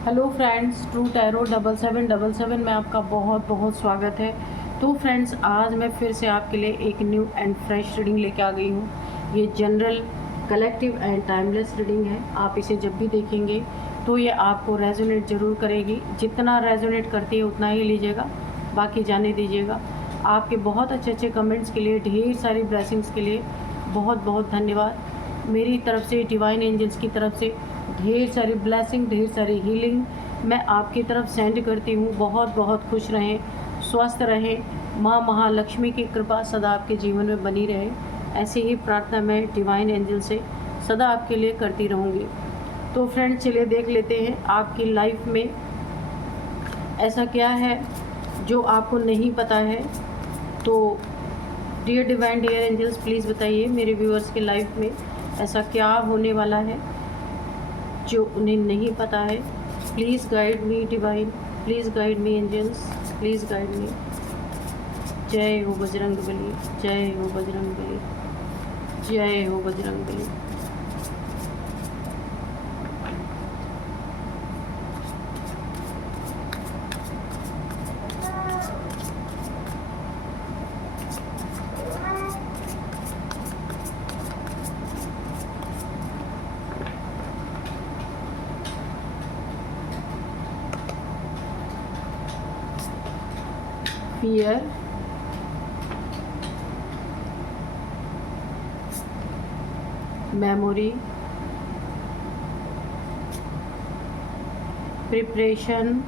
Hello friends, true tarot 7777 में आपका बहुत बहुत स्वागत है। तो फ्रेंड्स, आज मैं फिर से आपके लिए एक न्यू एंड फ्रेश रीडिंग लेके आ गई हूँ। ये general, collective and timeless reading है। आप इसे जब भी देखेंगे तो ये आपको रेजोनेट ज़रूर करेगी। जितना रेजोनेट करती है उतना ही लीजिएगा, बाकी जाने दीजिएगा। आपके बहुत अच्छे अच्छे कमेंट्स के लिए, ढेर सारी ब्लेसिंग्स के लिए बहुत बहुत धन्यवाद। मेरी तरफ से, डिवाइन एंजल्स की तरफ से ढेर सारी ब्लेसिंग, ढेर सारी हीलिंग मैं आपकी तरफ सेंड करती हूँ। बहुत बहुत खुश रहें, स्वस्थ रहें, माँ महालक्ष्मी की कृपा सदा आपके जीवन में बनी रहे। ऐसी ही प्रार्थना मैं डिवाइन एंजल से सदा आपके लिए करती रहूँगी। तो फ्रेंड्स, चलिए देख लेते हैं आपकी लाइफ में ऐसा क्या है जो आपको नहीं पता है। तो dear divine, dear angels, please बताइए मेरे व्यूअर्स के लाइफ में ऐसा क्या होने वाला है जो उन्हें नहीं पता है। Please guide me divine, please guide me angels, please guide me. जय हो बजरंग बली, जय हो बजरंग बली, जय हो Bajrang Bali. fear, memory, preparation,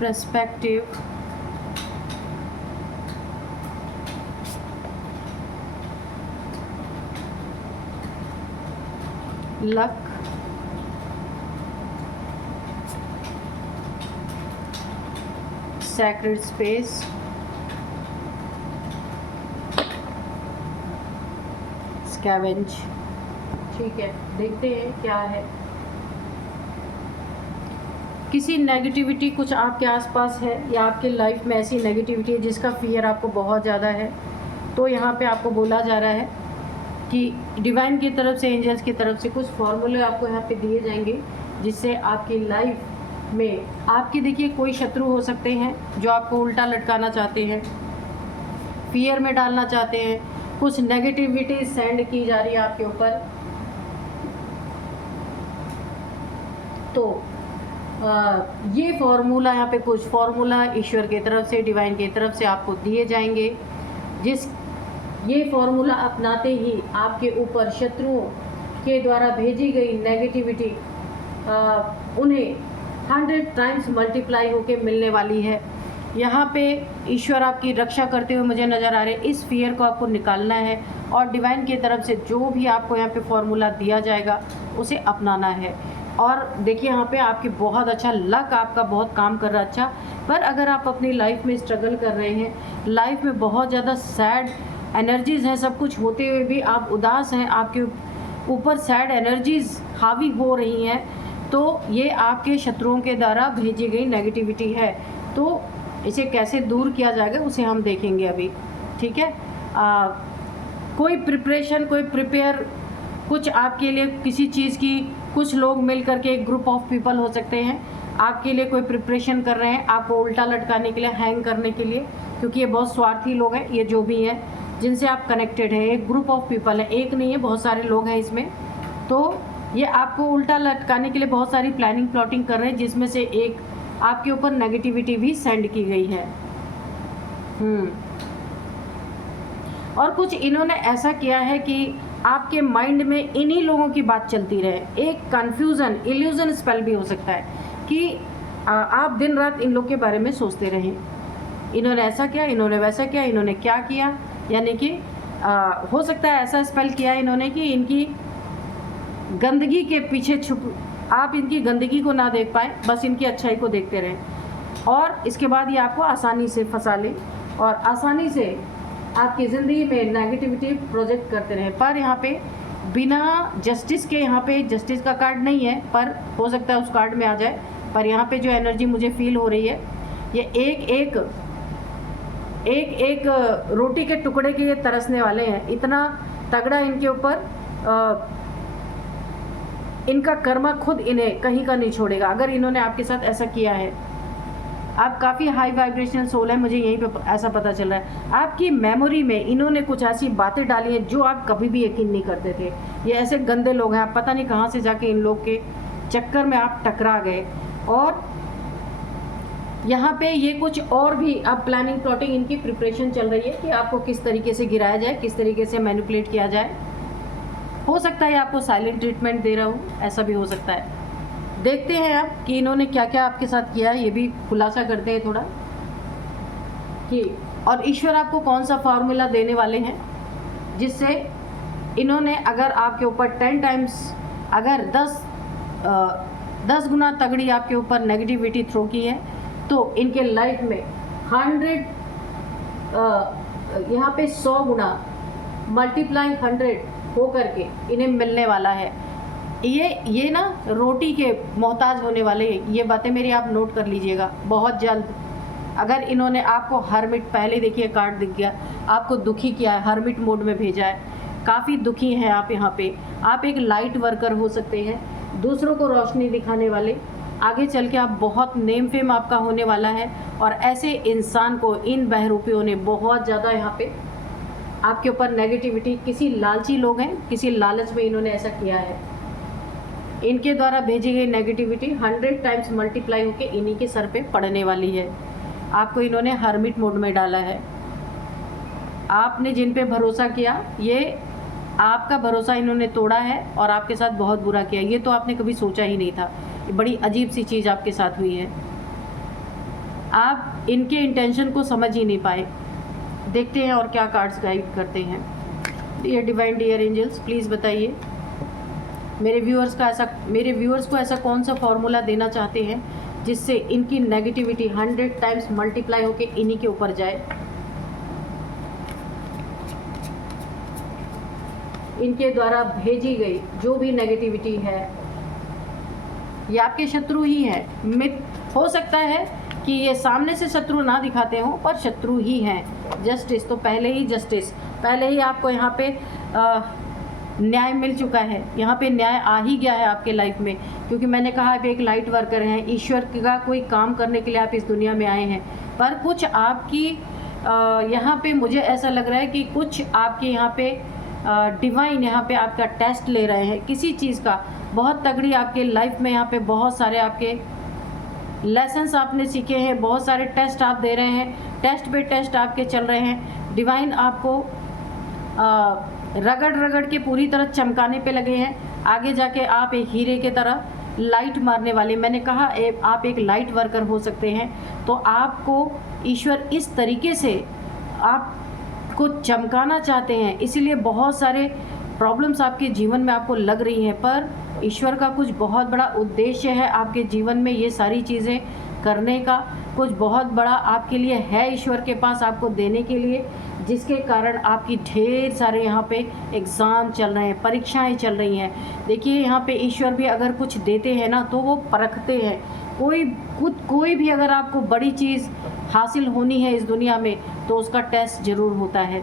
perspective, luck, sacred space, scavenge। ठीक है, देखते हैं क्या है। किसी नेगेटिविटी कुछ आपके आसपास है या आपके लाइफ में ऐसी नेगेटिविटी है जिसका फियर आपको बहुत ज़्यादा है। तो यहाँ पे आपको बोला जा रहा है कि डिवाइन की तरफ से, एंजल्स की तरफ से कुछ फॉर्मूले आपको यहाँ पे दिए जाएंगे जिससे आपकी लाइफ में आपके, देखिए, कोई शत्रु हो सकते हैं जो आपको उल्टा लटकाना चाहते हैं, फियर में डालना चाहते हैं, कुछ नेगेटिविटी सेंड की जा रही है आपके ऊपर। तो ये फॉर्मूला, यहाँ पे कुछ फॉर्मूला ईश्वर की तरफ से, डिवाइन की तरफ से आपको दिए जाएंगे। जिस ये फॉर्मूला अपनाते ही आपके ऊपर शत्रुओं के द्वारा भेजी गई नेगेटिविटी उन्हें 100 टाइम्स मल्टीप्लाई होके मिलने वाली है। यहाँ पे ईश्वर आपकी रक्षा करते हुए मुझे नज़र आ रहे हैं। इस फियर को आपको निकालना है और डिवाइन की तरफ से जो भी आपको यहाँ पे फॉर्मूला दिया जाएगा उसे अपनाना है। और देखिए, यहाँ पे आपकी बहुत अच्छा लक, आपका बहुत काम कर रहा है अच्छा। पर अगर आप अपनी लाइफ में स्ट्रगल कर रहे हैं, लाइफ में बहुत ज़्यादा सैड एनर्जीज़ हैं, सब कुछ होते हुए भी आप उदास हैं, आपके ऊपर सैड एनर्जीज़ हावी हो रही हैं, तो ये आपके शत्रुओं के द्वारा भेजी गई नेगेटिविटी है। तो इसे कैसे दूर किया जाएगा उसे हम देखेंगे अभी। ठीक है, कोई प्रिपरेशन, कोई प्रिपेयर, कुछ आपके लिए किसी चीज़ की, कुछ लोग मिल करके, एक ग्रुप ऑफ पीपल हो सकते हैं, आपके लिए कोई प्रिपरेशन कर रहे हैं आपको उल्टा लटकाने के लिए, हैंग करने के लिए, क्योंकि ये बहुत स्वार्थी लोग हैं। ये जो भी हैं जिनसे आप कनेक्टेड हैं, एक ग्रुप ऑफ पीपल है, एक नहीं है, बहुत सारे लोग हैं इसमें। तो ये आपको उल्टा लटकाने के लिए बहुत सारी प्लानिंग प्लॉटिंग कर रहे हैं, जिसमें से एक आपके ऊपर नेगेटिविटी भी सेंड की गई है। और कुछ इन्होंने ऐसा किया है कि आपके माइंड में इन्हीं लोगों की बात चलती रहे। एक कन्फ्यूज़न, इल्यूजन स्पेल भी हो सकता है कि आप दिन रात इन लोग के बारे में सोचते रहें, इन्होंने ऐसा किया, इन्होंने वैसा किया, इन्होंने क्या किया। यानी कि हो सकता है ऐसा स्पेल किया है इन्होंने कि इनकी गंदगी के पीछे छुप, आप इनकी गंदगी को ना देख पाए, बस इनकी अच्छाई को देखते रहें और इसके बाद ये आपको आसानी से फंसा ले और आसानी से आपकी ज़िंदगी में नेगेटिविटी प्रोजेक्ट करते रहें। पर यहाँ पे बिना जस्टिस के, यहाँ पे जस्टिस का कार्ड नहीं है, पर हो सकता है उस कार्ड में आ जाए। पर यहाँ पे जो एनर्जी मुझे फील हो रही है, ये एक एक एक एक रोटी के टुकड़े के ये तरसने वाले हैं। इतना तगड़ा इनके ऊपर इनका कर्मा खुद इन्हें कहीं का नहीं छोड़ेगा अगर इन्होंने आपके साथ ऐसा किया है। आप काफ़ी हाई वाइब्रेशनल सोल है, मुझे यहीं पे ऐसा पता चल रहा है। आपकी मेमोरी में इन्होंने कुछ ऐसी बातें डाली हैं जो आप कभी भी यकीन नहीं करते थे। ये ऐसे गंदे लोग हैं, आप पता नहीं कहाँ से जाके इन लोग के चक्कर में आप टकरा गए। और यहाँ पे ये कुछ और भी अब प्लानिंग प्लॉटिंग इनकी प्रिपरेशन चल रही है कि आपको किस तरीके से गिराया जाए, किस तरीके से मैनिपुलेट किया जाए। हो सकता है आपको साइलेंट ट्रीटमेंट दे रहा हूँ, ऐसा भी हो सकता है। देखते हैं आप कि इन्होंने क्या क्या आपके साथ किया है, ये भी खुलासा करते हैं थोड़ा कि और ईश्वर आपको कौन सा फार्मूला देने वाले हैं जिससे इन्होंने अगर आपके ऊपर 10 टाइम्स अगर 10 गुना तगड़ी आपके ऊपर नेगेटिविटी थ्रो की है तो इनके लाइफ में 100 यहाँ पे 100 गुना मल्टीप्लाइंग 100 हो करके इन्हें मिलने वाला है। ये ना रोटी के मोहताज होने वाले, ये बातें मेरी आप नोट कर लीजिएगा बहुत जल्द। अगर इन्होंने आपको हर्मिट, पहले देखिए कार्ड दिख गया, आपको दुखी किया है, हर्मिट मोड में भेजा है, काफ़ी दुखी हैं आप यहाँ पे। आप एक लाइट वर्कर हो सकते हैं, दूसरों को रोशनी दिखाने वाले। आगे चल के आप बहुत नेम फेम आपका होने वाला है और ऐसे इंसान को इन बहरूपियों ने बहुत ज़्यादा यहाँ पे आपके ऊपर नेगेटिविटी, किसी लालची लोग हैं, किसी लालच में इन्होंने ऐसा किया है। इनके द्वारा भेजी गई नेगेटिविटी 100 टाइम्स मल्टीप्लाई होकर इन्हीं के सर पे पड़ने वाली है। आपको इन्होंने हर्मिट मोड में डाला है। आपने जिन पे भरोसा किया, ये आपका भरोसा इन्होंने तोड़ा है और आपके साथ बहुत बुरा किया। ये तो आपने कभी सोचा ही नहीं था। ये बड़ी अजीब सी चीज़ आपके साथ हुई है। आप इनके इंटेंशन को समझ ही नहीं पाए। देखते हैं और क्या कार्ड्स गाइड करते हैं। Dear divine, dear angels, please बताइए मेरे व्यूअर्स को ऐसा कौन सा फॉर्मूला देना चाहते हैं जिससे इनकी नेगेटिविटी 100 टाइम्स मल्टीप्लाई होकर इन्हीं के ऊपर जाए। इनके द्वारा भेजी गई जो भी नेगेटिविटी है, ये आपके शत्रु ही है। हो सकता है कि ये सामने से शत्रु ना दिखाते हों पर शत्रु ही हैं। जस्टिस तो पहले ही आपको यहाँ पे न्याय मिल चुका है। यहाँ पे न्याय आ ही गया है आपके लाइफ में, क्योंकि मैंने कहा आप एक लाइट वर्कर हैं। ईश्वर का कोई काम करने के लिए आप इस दुनिया में आए हैं। पर कुछ आपकी यहाँ पे मुझे ऐसा लग रहा है कि कुछ आपके यहाँ पे डिवाइन यहाँ पे आपका टेस्ट ले रहे हैं किसी चीज़ का। बहुत तगड़ी आपके लाइफ में यहाँ पे बहुत सारे आपके लेसन्स आपने सीखे हैं, बहुत सारे टेस्ट आप दे रहे हैं, टेस्ट पे टेस्ट आपके चल रहे हैं। डिवाइन आपको रगड़ के पूरी तरह चमकाने पे लगे हैं। आगे जाके आप एक हीरे के तरह लाइट मारने वाले, मैंने कहा आप एक लाइट वर्कर हो सकते हैं। तो आपको ईश्वर इस तरीके से आपको चमकाना चाहते हैं, इसीलिए बहुत सारे प्रॉब्लम्स आपके जीवन में आपको लग रही हैं। पर ईश्वर का कुछ बहुत बड़ा उद्देश्य है आपके जीवन में, ये सारी चीज़ें करने का कुछ बहुत बड़ा आपके लिए है ईश्वर के पास आपको देने के लिए, जिसके कारण आपकी ढेर सारे यहाँ पे एग्ज़ाम चल रहे हैं, परीक्षाएं चल रही हैं। देखिए यहाँ पे ईश्वर भी अगर कुछ देते हैं ना तो वो परखते हैं। कोई भी अगर आपको बड़ी चीज़ हासिल होनी है इस दुनिया में तो उसका टेस्ट ज़रूर होता है।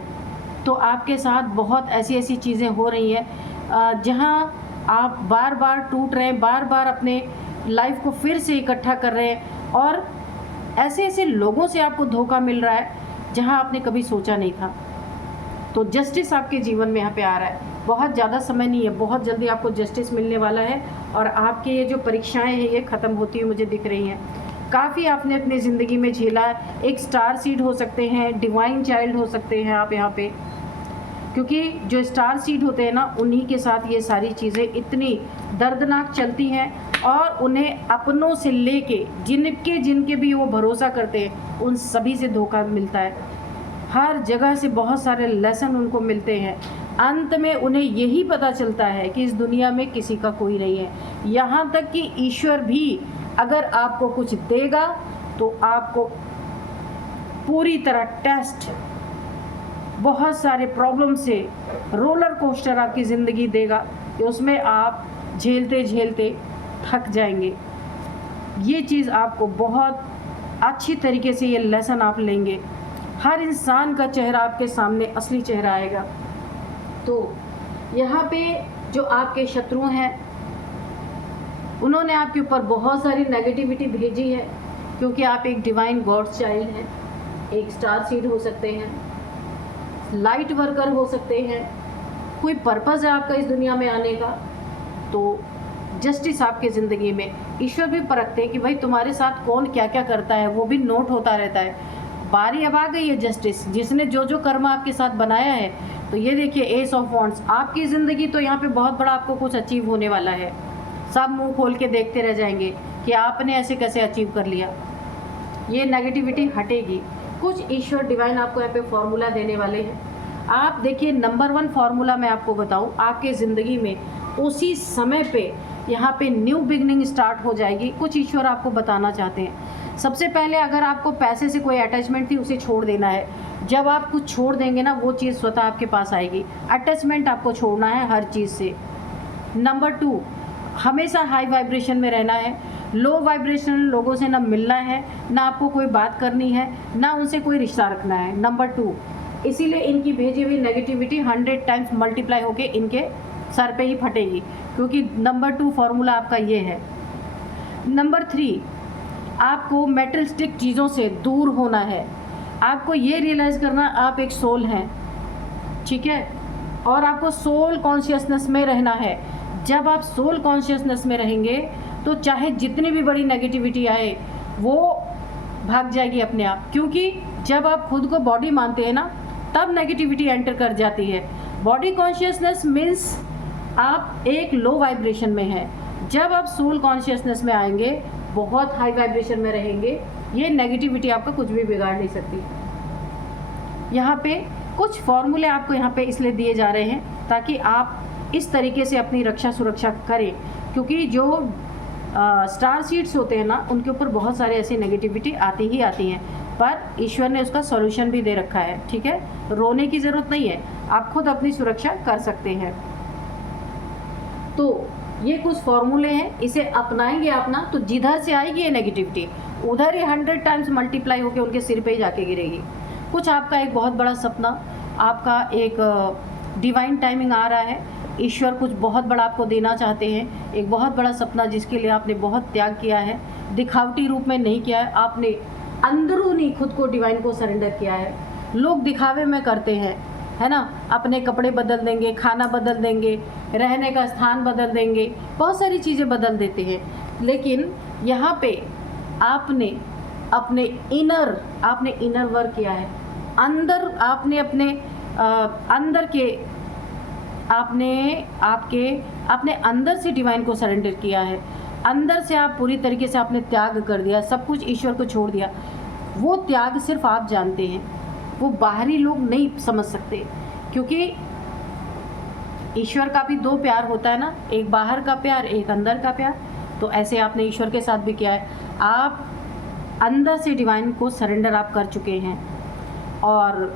तो आपके साथ बहुत ऐसी चीज़ें हो रही हैं जहाँ आप बार बार टूट रहे हैं, बार बार अपने लाइफ को फिर से इकट्ठा कर रहे हैं और ऐसे लोगों से आपको धोखा मिल रहा है जहां आपने कभी सोचा नहीं था। तो जस्टिस आपके जीवन में यहाँ पे आ रहा है। बहुत ज़्यादा समय नहीं है, बहुत जल्दी आपको जस्टिस मिलने वाला है और आपके ये जो परीक्षाएं हैं ये ख़त्म होती हुई मुझे दिख रही हैं। काफ़ी आपने अपनी ज़िंदगी में झेला। एक स्टार सीड हो सकते हैं, डिवाइन चाइल्ड हो सकते हैं आप यहाँ पे, क्योंकि जो स्टार सीड होते हैं ना उन्हीं के साथ ये सारी चीज़ें इतनी दर्दनाक चलती हैं और उन्हें अपनों से लेके जिनके भी वो भरोसा करते हैं उन सभी से धोखा मिलता है। हर जगह से बहुत सारे लेसन उनको मिलते हैं। अंत में उन्हें यही पता चलता है कि इस दुनिया में किसी का कोई नहीं है। यहाँ तक कि ईश्वर भी अगर आपको कुछ देगा तो आपको पूरी तरह टेस्ट, बहुत सारे प्रॉब्लम से रोलर कोस्टर आपकी ज़िंदगी देगा कि उसमें आप झेलते थक जाएंगे। ये चीज़ आपको बहुत अच्छी तरीके से ये लेसन आप लेंगे। हर इंसान का चेहरा आपके सामने असली चेहरा आएगा। तो यहाँ पे जो आपके शत्रु हैं उन्होंने आपके ऊपर बहुत सारी नेगेटिविटी भेजी है, क्योंकि आप एक डिवाइन गॉड्स चाइल्ड हैं, एक स्टार सीड हो सकते हैं, लाइट वर्कर हो सकते हैं, कोई पर्पज़ है आपका इस दुनिया में आने का। तो जस्टिस आपके ज़िंदगी में ईश्वर भी परखते हैं कि भाई तुम्हारे साथ कौन क्या क्या करता है, वो भी नोट होता रहता है। बारी अब आ गई है जस्टिस, जिसने जो जो कर्म आपके साथ बनाया है। तो ये देखिए एस ऑफ वॉन्ड्स, आपकी ज़िंदगी तो यहाँ पे बहुत बड़ा आपको कुछ अचीव होने वाला है। सब मुंह खोल के देखते रह जाएंगे कि आपने ऐसे कैसे अचीव कर लिया। ये नेगेटिविटी हटेगी। कुछ ईश्वर डिवाइन आपको यहाँ पे फॉर्मूला देने वाले हैं। आप देखिए नंबर 1 फार्मूला मैं आपको बताऊँ, आपके ज़िंदगी में उसी समय पे यहाँ पे न्यू बिगनिंग स्टार्ट हो जाएगी। कुछ ईश्वर आपको बताना चाहते हैं। सबसे पहले अगर आपको पैसे से कोई अटैचमेंट थी उसे छोड़ देना है। जब आप कुछ छोड़ देंगे ना, वो चीज़ स्वतः आपके पास आएगी। अटैचमेंट आपको छोड़ना है हर चीज़ से। नंबर 2, हमेशा हाई वाइब्रेशन में रहना है। लो वाइब्रेशनल लोगों से ना मिलना है, ना आपको कोई बात करनी है, ना उनसे कोई रिश्ता रखना है। नंबर 2, इसीलिए इनकी भेजी हुई नेगेटिविटी 100 टाइम्स मल्टीप्लाई होके इनके सर पे ही फटेगी, क्योंकि नंबर 2 फार्मूला आपका ये है। नंबर 3, आपको मेटलिस्टिक चीज़ों से दूर होना है। आपको ये रियलाइज़ करना आप एक सोल हैं, ठीक है, और आपको सोल कॉन्शियसनेस में रहना है। जब आप सोल कॉन्शियसनेस में रहेंगे तो चाहे जितनी भी बड़ी नेगेटिविटी आए वो भाग जाएगी अपने आप, क्योंकि जब आप खुद को बॉडी मानते हैं ना, तब नेगेटिविटी एंटर कर जाती है। बॉडी कॉन्शियसनेस मीन्स आप एक लो वाइब्रेशन में हैं। जब आप सोल कॉन्शियसनेस में आएंगे, बहुत हाई वाइब्रेशन में रहेंगे, ये नेगेटिविटी आपका कुछ भी बिगाड़ नहीं सकती। यहाँ पे कुछ फॉर्मूले आपको यहाँ पे इसलिए दिए जा रहे हैं ताकि आप इस तरीके से अपनी रक्षा सुरक्षा करें, क्योंकि जो स्टार सीड्स होते हैं ना, उनके ऊपर बहुत सारे ऐसी नेगेटिविटी आती ही आती हैं, पर ईश्वर ने उसका सॉल्यूशन भी दे रखा है, ठीक है। रोने की ज़रूरत नहीं है, आप खुद अपनी सुरक्षा कर सकते हैं। तो ये कुछ फॉर्मूले हैं, इसे अपनाएंगे आप ना, तो जिधर से आएगी ये नेगेटिविटी उधर ही 100 टाइम्स मल्टीप्लाई होकर उनके सिर पे ही जाके गिरेगी। कुछ आपका एक बहुत बड़ा सपना, आपका एक डिवाइन टाइमिंग आ रहा है, ईश्वर कुछ बहुत बड़ा आपको देना चाहते हैं, एक बहुत बड़ा सपना जिसके लिए आपने बहुत त्याग किया है, दिखावटी रूप में नहीं किया है, आपने अंदरूनी खुद को डिवाइन को सरेंडर किया है। लोग दिखावे में करते हैं, है ना, अपने कपड़े बदल देंगे, खाना बदल देंगे, रहने का स्थान बदल देंगे, बहुत सारी चीज़ें बदल देते हैं, लेकिन यहाँ पे आपने अपने इनर वर्क किया है। अंदर आपने अपने अंदर के आपने अंदर से डिवाइन को सरेंडर किया है। अंदर से आप पूरी तरीके से आपने त्याग कर दिया, सब कुछ ईश्वर को छोड़ दिया। वो त्याग सिर्फ आप जानते हैं, वो बाहरी लोग नहीं समझ सकते, क्योंकि ईश्वर का भी 2 प्यार होता है ना, एक बाहर का प्यार, एक अंदर का प्यार। तो ऐसे आपने ईश्वर के साथ भी किया है। आप अंदर से डिवाइन को सरेंडर आप कर चुके हैं, और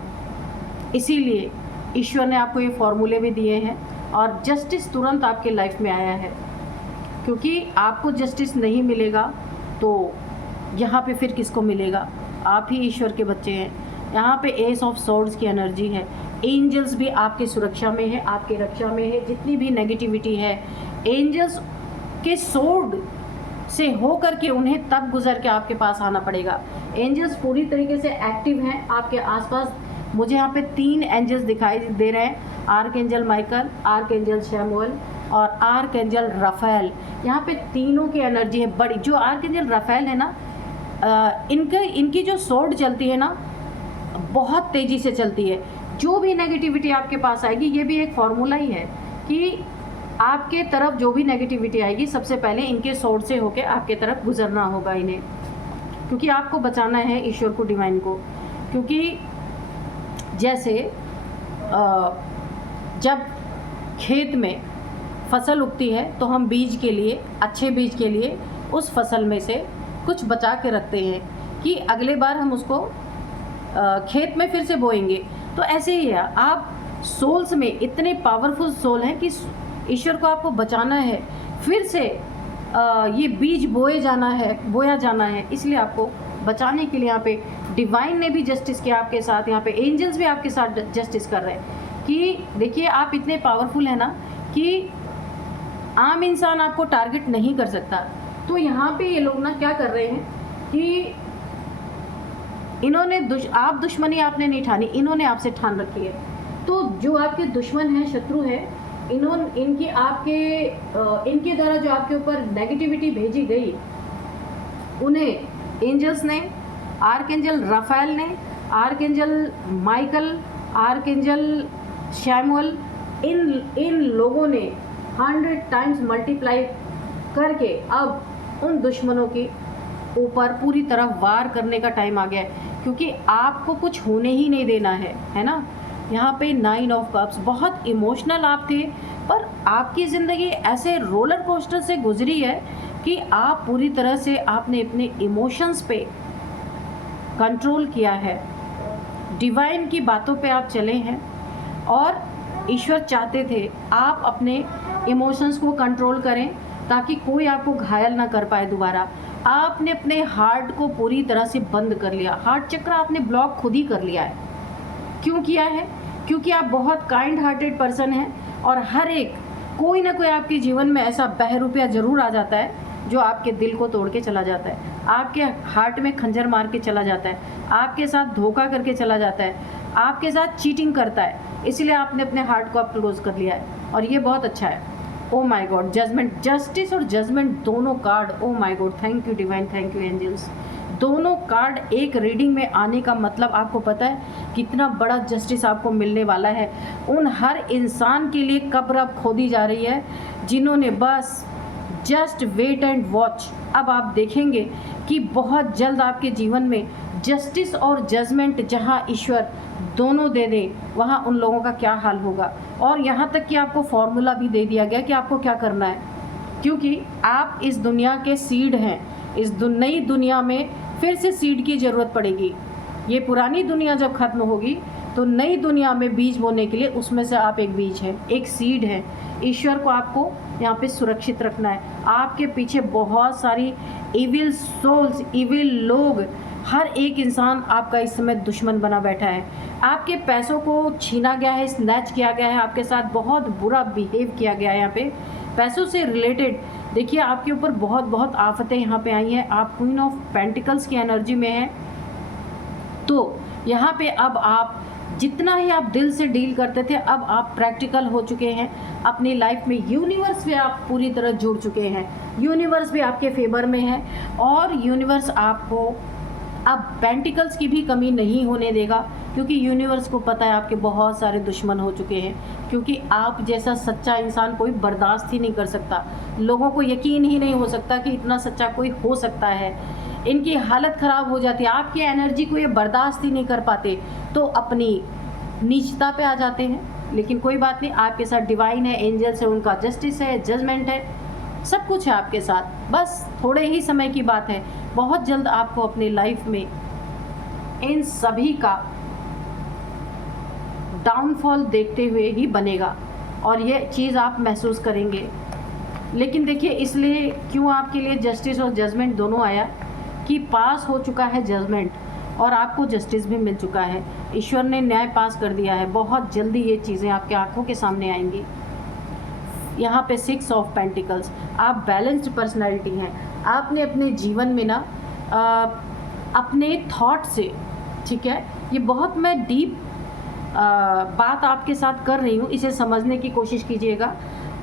इसीलिए ईश्वर ने आपको ये फॉर्मूले भी दिए हैं, और जस्टिस तुरंत आपके लाइफ में आया है। क्योंकि आपको जस्टिस नहीं मिलेगा तो यहाँ पे फिर किसको मिलेगा? आप ही ईश्वर के बच्चे हैं। यहाँ पे एस ऑफ सोर्ड्स की एनर्जी है। एंजल्स भी आपकी सुरक्षा में है, आपके रक्षा में है। जितनी भी नेगेटिविटी है, एंजल्स के सोर्ड से हो करके उन्हें तब गुजर के आपके पास आना पड़ेगा। एंजल्स पूरी तरीके से एक्टिव हैं आपके आसपास। मुझे यहाँ पे 3 एंजल्स दिखाई दे रहे हैं, arc angel Michael, arc angel Samuel और आर्क एंजल राफेल। यहाँ पे तीनों की एनर्जी है बड़ी। जो आर्क एंजल राफेल है ना, इनकी जो सोर्ड चलती है ना, बहुत तेज़ी से चलती है। जो भी नेगेटिविटी आपके पास आएगी, ये भी एक फॉर्मूला ही है कि आपके तरफ जो भी नेगेटिविटी आएगी, सबसे पहले इनके सोर्ड से होके आपके तरफ गुजरना होगा इन्हें, क्योंकि आपको बचाना है ईश्वर को, डिवाइन को। क्योंकि जैसे जब खेत में फसल उगती है तो हम बीज के लिए, अच्छे बीज के लिए उस फसल में से कुछ बचा के रखते हैं कि अगले बार हम उसको खेत में फिर से बोएंगे। तो ऐसे ही है, आप सोल्स में इतने पावरफुल सोल हैं कि ईश्वर को आपको बचाना है, फिर से ये बीज बोया जाना है। इसलिए आपको बचाने के लिए यहाँ पे डिवाइन ने भी जस्टिस किया आपके साथ, यहाँ पे एंजल्स भी आपके साथ जस्टिस कर रहे हैं कि देखिए आप इतने पावरफुल हैं ना कि आम इंसान आपको टारगेट नहीं कर सकता। तो यहाँ पे ये लोग ना क्या कर रहे हैं कि इन्होंने आप दुश्मनी आपने नहीं ठानी, इन्होंने आपसे ठान रखी है। तो जो आपके दुश्मन हैं, शत्रु है, इनके द्वारा जो आपके ऊपर नेगेटिविटी भेजी गई, उन्हें एंजल्स ने, आर्कएंजल राफेल ने, आर्कएंजल माइकल, आर्कएंजल शैमुअल, इन लोगों ने 100 टाइम्स मल्टीप्लाई करके अब उन दुश्मनों के ऊपर पूरी तरह वार करने का टाइम आ गया है, क्योंकि आपको कुछ होने ही नहीं देना है ना। यहाँ पे 9 ऑफ कप्स, बहुत इमोशनल आप थे, पर आपकी ज़िंदगी ऐसे रोलर कोस्टर से गुजरी है कि आप पूरी तरह से आपने अपने इमोशंस पे कंट्रोल किया है, डिवाइन की बातों पे आप चले हैं, और ईश्वर चाहते थे आप अपने इमोशंस को कंट्रोल करें ताकि कोई आपको घायल ना कर पाए दोबारा। आपने अपने हार्ट को पूरी तरह से बंद कर लिया, हार्ट चक्र आपने ब्लॉक खुद ही कर लिया है। क्यों किया है? क्योंकि आप बहुत काइंड हार्टेड पर्सन हैं, और हर एक कोई ना कोई आपके जीवन में ऐसा बहरूपिया ज़रूर आ जाता है जो आपके दिल को तोड़ के चला जाता है, आपके हार्ट में खंजर मार के चला जाता है, आपके साथ धोखा करके चला जाता है, आपके साथ चीटिंग करता है। इसलिए आपने अपने हार्ट को आप क्लोज कर लिया है, और ये बहुत अच्छा है। Oh my God, judgement, justice और जजमेंट दोनों card, oh my God, thank you divine, thank you angels. दोनों कार्ड एक रीडिंग में आने का मतलब आपको पता है कितना बड़ा जस्टिस आपको मिलने वाला है। उन हर इंसान के लिए कब्र अब खोदी जा रही है जिन्होंने बस जस्ट वेट एंड वॉच। अब आप देखेंगे कि बहुत जल्द आपके जीवन में जस्टिस और जजमेंट जहां ईश्वर दोनों दे दे, वहां उन लोगों का क्या हाल होगा। और यहाँ तक कि आपको फॉर्मूला भी दे दिया गया कि आपको क्या करना है, क्योंकि आप इस दुनिया के सीड हैं। इस नई दुनिया में फिर से सीड की ज़रूरत पड़ेगी। ये पुरानी दुनिया जब ख़त्म होगी तो नई दुनिया में बीज बोने के लिए उसमें से आप एक बीज हैं, एक सीड है। ईश्वर को आपको यहाँ पे सुरक्षित रखना है। आपके पीछे बहुत सारी इविल सोल्स, इविल लोग, हर एक इंसान आपका इस समय दुश्मन बना बैठा है। आपके पैसों को छीना गया है, स्नैच किया गया है, आपके साथ बहुत बुरा बिहेव किया गया है। यहाँ पे पैसों से रिलेटेड देखिए आपके ऊपर बहुत बहुत आफतें यहाँ पे आई हैं। आप क्वीन ऑफ पेंटिकल्स की एनर्जी में हैं, तो यहाँ पे अब आप जितना ही आप दिल से डील करते थे, अब आप प्रैक्टिकल हो चुके हैं अपनी लाइफ में। यूनिवर्स से आप पूरी तरह जुड़ चुके हैं, यूनिवर्स भी आपके फेवर में है, और यूनिवर्स आपको अब पेंटिकल्स की भी कमी नहीं होने देगा, क्योंकि यूनिवर्स को पता है आपके बहुत सारे दुश्मन हो चुके हैं। क्योंकि आप जैसा सच्चा इंसान कोई बर्दाश्त ही नहीं कर सकता, लोगों को यकीन ही नहीं हो सकता कि इतना सच्चा कोई हो सकता है। इनकी हालत ख़राब हो जाती है, आपकी एनर्जी को ये बर्दाश्त ही नहीं कर पाते, तो अपनी नीचता पे आ जाते हैं। लेकिन कोई बात नहीं, आपके साथ डिवाइन है, एंजल्स है, उनका जस्टिस है, जजमेंट है, सब कुछ है आपके साथ। बस थोड़े ही समय की बात है, बहुत जल्द आपको अपनी लाइफ में इन सभी का डाउनफॉल देखते हुए ही बनेगा, और ये चीज़ आप महसूस करेंगे। लेकिन देखिए इसलिए क्यों आपके लिए जस्टिस और जजमेंट दोनों आया, कि पास हो चुका है जजमेंट और आपको जस्टिस भी मिल चुका है। ईश्वर ने न्याय पास कर दिया है। बहुत जल्दी ये चीज़ें आपके आंखों के सामने आएंगी। यहाँ पे 6 ऑफ पेंटिकल्स, आप बैलेंस्ड पर्सनैलिटी हैं। आपने अपने जीवन में ना अपने थॉट से, ठीक है, ये बहुत मैं डीप बात आपके साथ कर रही हूँ, इसे समझने की कोशिश कीजिएगा।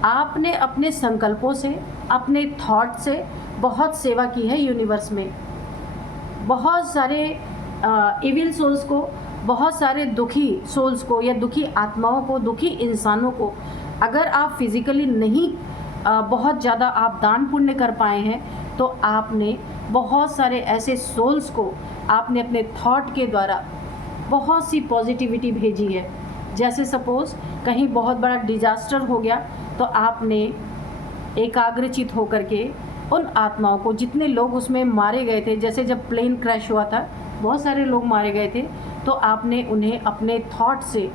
आपने अपने संकल्पों से, अपने थॉट से बहुत सेवा की है यूनिवर्स में। बहुत सारे इविल सोल्स को, बहुत सारे दुखी सोल्स को या दुखी आत्माओं को, दुखी इंसानों को अगर आप फिज़िकली नहीं बहुत ज़्यादा आप दान पुण्य कर पाए हैं, तो आपने बहुत सारे ऐसे सोल्स को आपने अपने थॉट के द्वारा बहुत सी पॉजिटिविटी भेजी है। जैसे सपोज़ कहीं बहुत बड़ा डिजास्टर हो गया, तो आपने एकाग्रचित होकर के उन आत्माओं को, जितने लोग उसमें मारे गए थे, जैसे जब प्लेन क्रैश हुआ था बहुत सारे लोग मारे गए थे, तो आपने उन्हें अपने थॉट से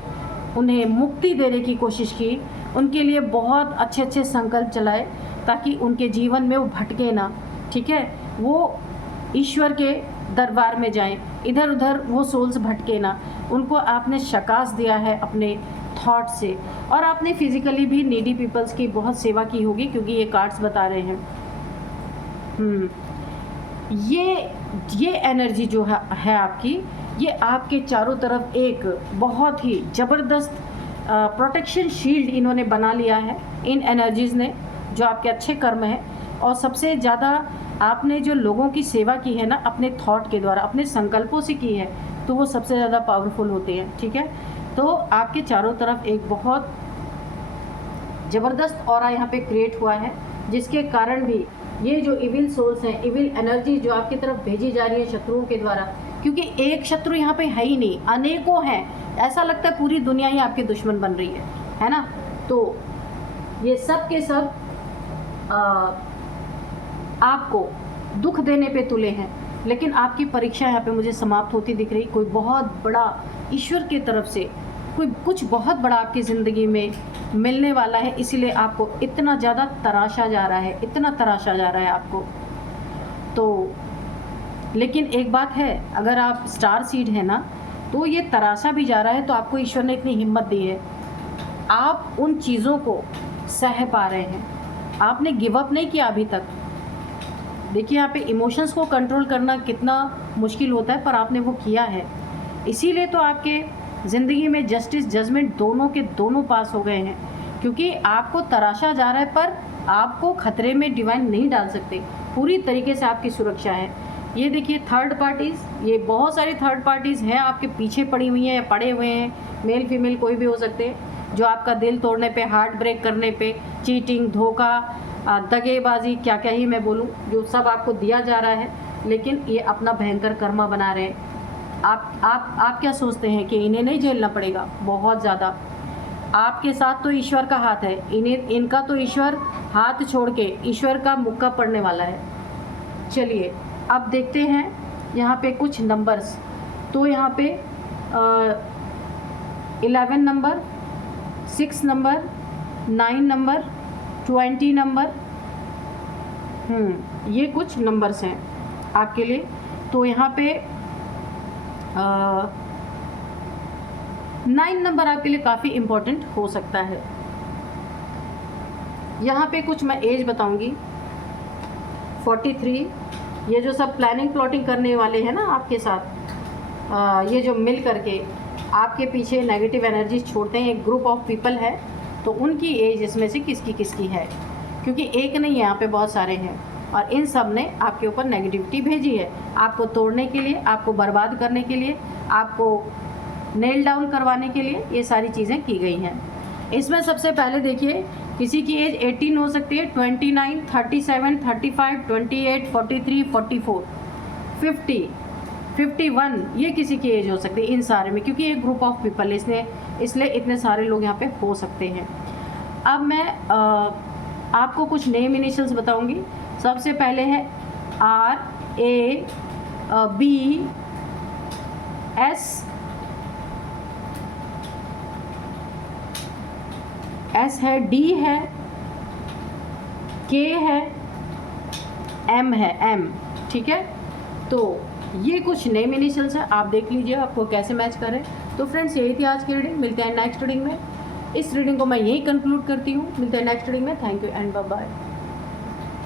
उन्हें मुक्ति देने की कोशिश की, उनके लिए बहुत अच्छे अच्छे संकल्प चलाए ताकि उनके जीवन में वो भटके ना, ठीक है, वो ईश्वर के दरबार में जाएं। इधर उधर वो सोल्स भटके ना, उनको आपने शकास दिया है अपने थॉट से, और आपने फिजिकली भी नीडी पीपल्स की बहुत सेवा की होगी, क्योंकि ये कार्ड्स बता रहे हैं। ये एनर्जी जो है आपकी, ये आपके चारों तरफ एक बहुत ही ज़बरदस्त प्रोटेक्शन शील्ड इन्होंने बना लिया है, इन एनर्जीज़ ने, जो आपके अच्छे कर्म हैं। और सबसे ज़्यादा आपने जो लोगों की सेवा की है ना अपने थॉट के द्वारा, अपने संकल्पों से की है, तो वो सबसे ज़्यादा पावरफुल होते हैं, ठीक है। तो आपके चारों तरफ एक बहुत ज़बरदस्त ऑरा यहाँ पे क्रिएट हुआ है, जिसके कारण भी ये जो इविल सोल्स हैं, इविल एनर्जी जो आपकी तरफ भेजी जा रही है शत्रुओं के द्वारा, क्योंकि एक शत्रु यहाँ पे है ही नहीं, अनेकों हैं, ऐसा लगता है पूरी दुनिया ही आपके दुश्मन बन रही है ना। तो ये सब के सब आपको दुख देने पे तुले हैं, लेकिन आपकी परीक्षा यहाँ पे मुझे समाप्त होती दिख रही। कोई बहुत बड़ा ईश्वर की तरफ से कुछ बहुत बड़ा आपकी ज़िंदगी में मिलने वाला है, इसीलिए आपको इतना ज़्यादा तराशा जा रहा है, इतना तराशा जा रहा है आपको। तो लेकिन एक बात है, अगर आप स्टार सीड है ना, तो ये तराशा भी जा रहा है, तो आपको ईश्वर ने इतनी हिम्मत दी है, आप उन चीज़ों को सह पा रहे हैं, आपने गिव अप नहीं किया अभी तक। देखिए यहाँ पे इमोशंस को कंट्रोल करना कितना मुश्किल होता है, पर आपने वो किया है, इसीलिए तो आपके ज़िंदगी में जस्टिस जजमेंट दोनों के दोनों पास हो गए हैं, क्योंकि आपको तराशा जा रहा है, पर आपको खतरे में डिवाइन नहीं डाल सकते, पूरी तरीके से आपकी सुरक्षा है। ये देखिए थर्ड पार्टीज़, ये बहुत सारी थर्ड पार्टीज़ हैं आपके पीछे पड़ी हुई हैं या पड़े हुए हैं, मेल फीमेल कोई भी हो सकते हैं, जो आपका दिल तोड़ने पे, हार्ट ब्रेक करने पे, चीटिंग, धोखा, दगेबाजी, क्या क्या ही मैं बोलूँ, जो सब आपको दिया जा रहा है, लेकिन ये अपना भयंकर कर्मा बना रहे हैं। आप क्या सोचते हैं कि इन्हें नहीं झेलना पड़ेगा? बहुत ज़्यादा आपके साथ तो ईश्वर का हाथ है, इनका तो ईश्वर हाथ छोड़ के ईश्वर का मुक्का पड़ने वाला है। चलिए अब देखते हैं यहाँ पे कुछ नंबर्स। तो यहाँ पे 11 नंबर, 6 नंबर, 9 नंबर, 20 नंबर, ये कुछ नंबर्स हैं आपके लिए। तो यहाँ पे 9 नंबर आपके लिए काफ़ी इम्पोर्टेंट हो सकता है। यहाँ पे कुछ मैं एज बताऊंगी, 43। ये जो सब प्लानिंग प्लॉटिंग करने वाले हैं ना आपके साथ, ये जो मिल करके आपके पीछे नेगेटिव एनर्जी छोड़ते हैं, एक ग्रुप ऑफ पीपल है, तो उनकी एज इसमें से किसकी किसकी है, क्योंकि एक नहीं है, यहाँ पे बहुत सारे हैं, और इन सब ने आपके ऊपर नेगेटिविटी भेजी है, आपको तोड़ने के लिए, आपको बर्बाद करने के लिए, आपको नेल डाउन करवाने के लिए ये सारी चीज़ें की गई हैं। इसमें सबसे पहले देखिए, किसी की एज 18 हो सकती है, 29, 37, 35, 28, 43, 44, 50, 51, ये किसी की एज हो सकती है इन सारे में, क्योंकि एक ग्रुप ऑफ पीपल इसलिए इतने सारे लोग यहाँ पे हो सकते हैं। अब मैं आपको कुछ नेम इनिशियल्स बताऊंगी। सबसे पहले है RAB S है, D है, K है, M है, M, ठीक है। तो ये कुछ नेम इनिशियल्स है, आप देख लीजिए आपको कैसे मैच करें। तो फ्रेंड्स यही थी आज की रीडिंग, मिलते हैं नेक्स्ट रीडिंग में। इस रीडिंग को मैं यही कंक्लूड करती हूँ, मिलते हैं नेक्स्ट रीडिंग में। Thank you and bye bye.